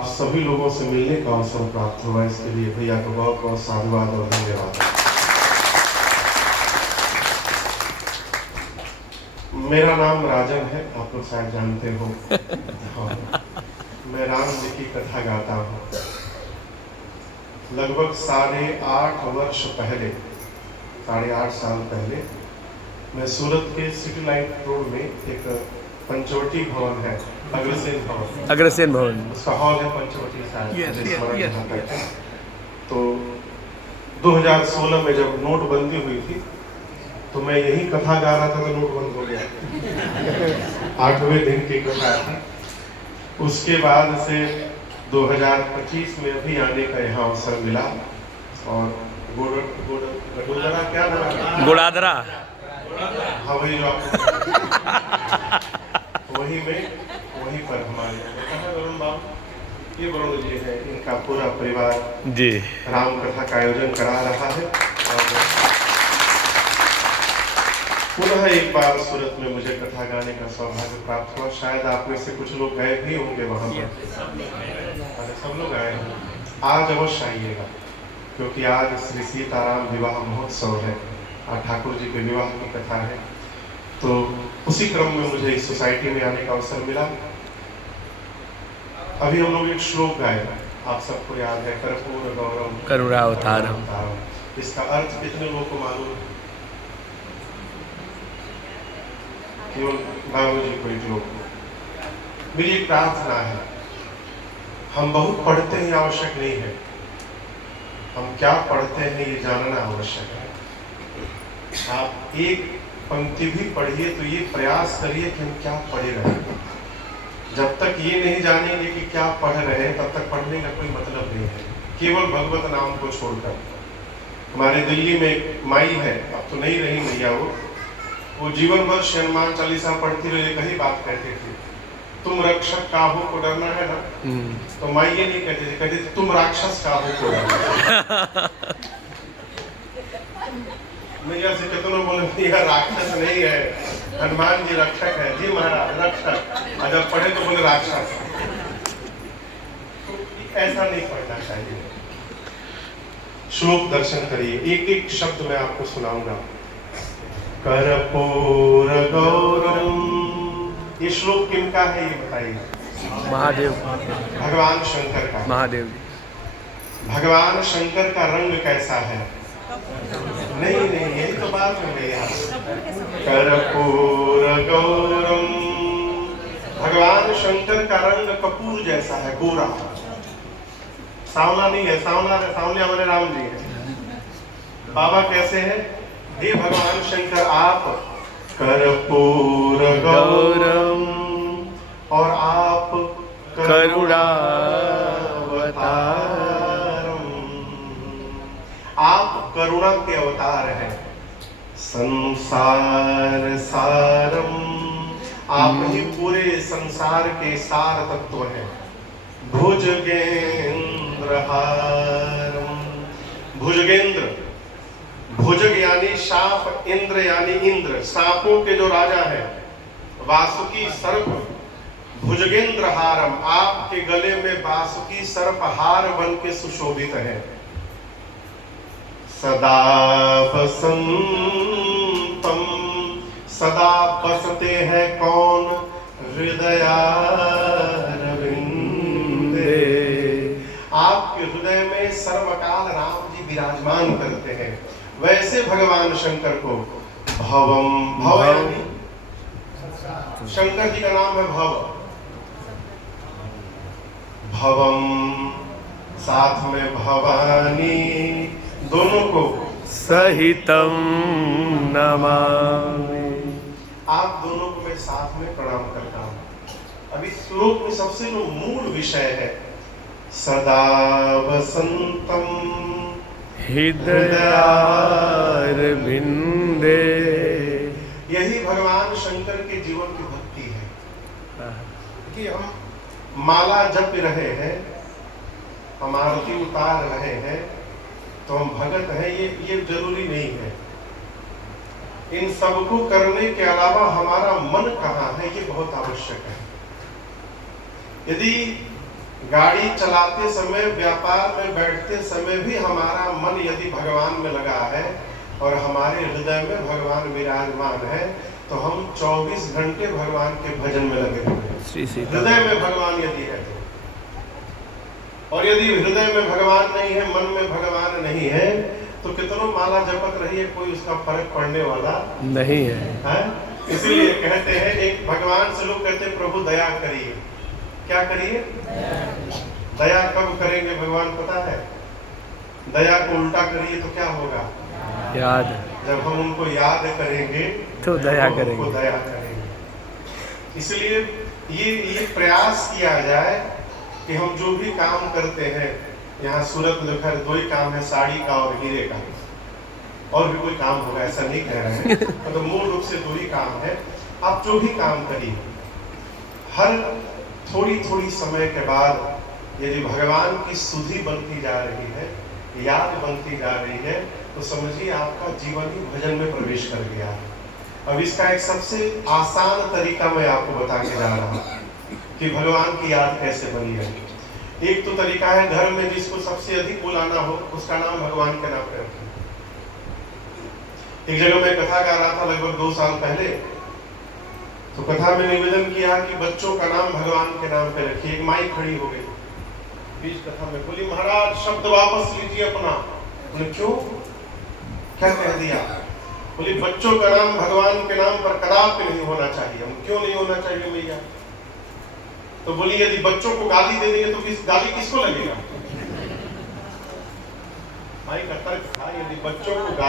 आप सभी लोगों से मिलने का अवसर प्राप्त हुआ, इसके लिए भैया को बहुत बहुत साधुवाद और धन्यवाद। मेरा नाम राजन है, आप लोग शायद जानते हो। हाँ, मैं राम जी की कथा गाता हूँ। लगभग 8.5 वर्ष पहले, 8.5 साल पहले, मैं सूरत के सिटी लाइट रोड में एक पंचवटी भवन है, अग्रसेन भवन, उसका हॉल है पंचवटी शायद। तो 2016 में जब नोटबंदी हुई थी तो मैं यही कथा गा रहा था तो नोट बंद हो गया। 8वें दिन की कथा थी। उसके बाद से 2025 में अभी आने का यहाँ अवसर मिला और गोड़ादरा क्या नाम है? गोड़ादरा। हाँ, वही जो आप वहीं पर हमारे वरुण बाबू, ये वरुण जी है, इनका पूरा परिवार जी राम कथा का आयोजन करा रहा है। और पुनः एक बार सूरत में मुझे कथा गाने का सौभाग्य प्राप्त हुआ। शायद आप में से कुछ लोग गए भी होंगे वहां पर, सब लोग आए होंगे। आज अवश्य आइएगा, क्योंकि आज श्री सीताराम विवाह महोत्सव है और ठाकुर जी के विवाह की कथा है। तो उसी क्रम में मुझे इस सोसाइटी में आने का अवसर मिला। अभी हम लोग एक श्लोक गाए, आप सबको याद है, कर्पूर गौरम करुणावतारम। इसका अर्थ कितने लोगों को मालूम है? केवल बाबू जी को एक लोग। मेरी एक प्रार्थना है, हम बहुत पढ़ते हैं आवश्यक नहीं है, हम क्या पढ़ते हैं ये जानना आवश्यक है। आप एक पंक्ति भी पढ़िए तो ये प्रयास करिए कि हम क्या पढ़े रहे। जब तक ये नहीं जानेंगे कि क्या पढ़ रहे हैं तब तक पढ़ने का कोई मतलब नहीं है, केवल भगवत नाम को छोड़कर। हमारे दिल्ली में माई है, अब तो नहीं रही मैया, वो जीवन भर हनुमान चालीसा पढ़ती रही, कहीं बात कहती थी, तुम रक्षक काहू को डरना है ना। तो माई ये नहीं कहती थी, कहती थी तुम राक्षस काहू को डरना। मैया से कहते लोग बोले भैया राक्षस नहीं है, हनुमान जी रक्षक है। जी महाराज रक्षक, और जब पढ़े तो बोले राक्षस। तो ऐसा नहीं पढ़ना चाहिए। श्लोक दर्शन करिए, एक एक शब्द मैं आपको सुनाऊंगा। कर्पूर गौरम, ये श्लोक किनका है ये बताइए? महादेव, भगवान शंकर का। महादेव, भगवान शंकर का रंग कैसा है? नहीं, यही तो बात हो गई यार। कर्पूर गौरम, भगवान शंकर का रंग कपूर जैसा है, गोरा, सांवला नहीं है। सांवले हमारे राम जी है। बाबा कैसे हैं? हे भगवान शंकर आप कर्पूर गौरम और आप करुणावतारम, आप करुणा के अवतार हैं। संसार सारम, आप ही पूरे संसार के सार तत्व हैं। भुजगेंद्र हारम, भुजगेंद्र, भुजग यानी सांप, इंद्र यानी इंद्र, सांपों के जो राजा है। वासुकी सर्प, भुजगेंद्र हारम, आपके गले में वासुकी सर्प हार बन के सुशोभित है। सदा बसंतम, सदा बसते हैं कौन? हृदयारविंदे, आपके हृदय में सर्वकाल राम जी विराजमान करते हैं। वैसे भगवान शंकर को भवम, भव यानी शंकर जी का नाम है भव, भवम साथ में भवानी, दोनों को सहितम नमामि, आप दोनों को मैं साथ में प्रणाम करता हूँ। अभी श्लोक में सबसे जो मूल विषय है, सदा वसंतम हृदयारविंदे, यही भगवान शंकर के जीवन की भक्ति है कि हम माला जप रहे हैं, हम आरती उतार रहे हैं तो हम भगत हैं, ये जरूरी नहीं है। इन सबको करने के अलावा हमारा मन कहाँ है, ये बहुत आवश्यक है। यदि गाड़ी चलाते समय, व्यापार में बैठते समय भी हमारा मन यदि भगवान में लगा है और हमारे हृदय में भगवान विराजमान है, तो हम 24 घंटे भगवान के भजन में लगे हुए हैं। हृदय में भगवान यदि है तो, और यदि हृदय में भगवान नहीं है, मन में भगवान नहीं है, तो कितनों माला जपत रहिए, कोई उसका फर्क पड़ने वाला नहीं है। इसीलिए कहते हैं, एक भगवान से लोग कहते हैं प्रभु दया करिए। क्या करिए? दया कब करेंगे भगवान पता है? दया को उल्टा करिए तो क्या होगा? याद। जब हम उनको याद करेंगे तो दया करेंगे, उनको दया करेंगे। इसलिए ये प्रयास किया जाए कि हम जो भी काम करते हैं, यहाँ सूरत में खैर 2 ही काम है, साड़ी का और हीरे का, और भी कोई काम होगा ऐसा नहीं कह रहे हैं, मतलब मूल रूप से 2 ही काम है। आप जो भी काम करिए, हर थोड़ी थोड़ी समय के बाद यदि भगवान की सुधि बनती जा रही है, याद बनती जा रही है, तो समझिए आपका जीवन ही भजन में प्रवेश कर गया है। अब इसका एक सबसे आसान तरीका मैं आपको बता के जा रहा हूँ कि भगवान की याद कैसे बनी है। एक तो तरीका है, घर में जिसको सबसे अधिक बुलाना हो उसका नाम भगवान के नाम पे रखें। एक जगह मैं कथा गा रहा था लगभग 2 साल पहले, तो कथा में निवेदन किया कि बच्चों का नाम भगवान के नाम पे रखिए। एक माई खड़ी हो गई बीच कथा में, बोली महाराज शब्द वापस लीजिए अपना। बोले क्यों, क्या कह दिया? बोली बच्चों का नाम भगवान के नाम पर कदापि नहीं होना चाहिए। हम क्यों नहीं होना चाहिए भैया? तो बोली यदि बच्चों को गाली दे देंगे तो गाली किसको लगेगा? माई का तर्क था, यदि बच्चों को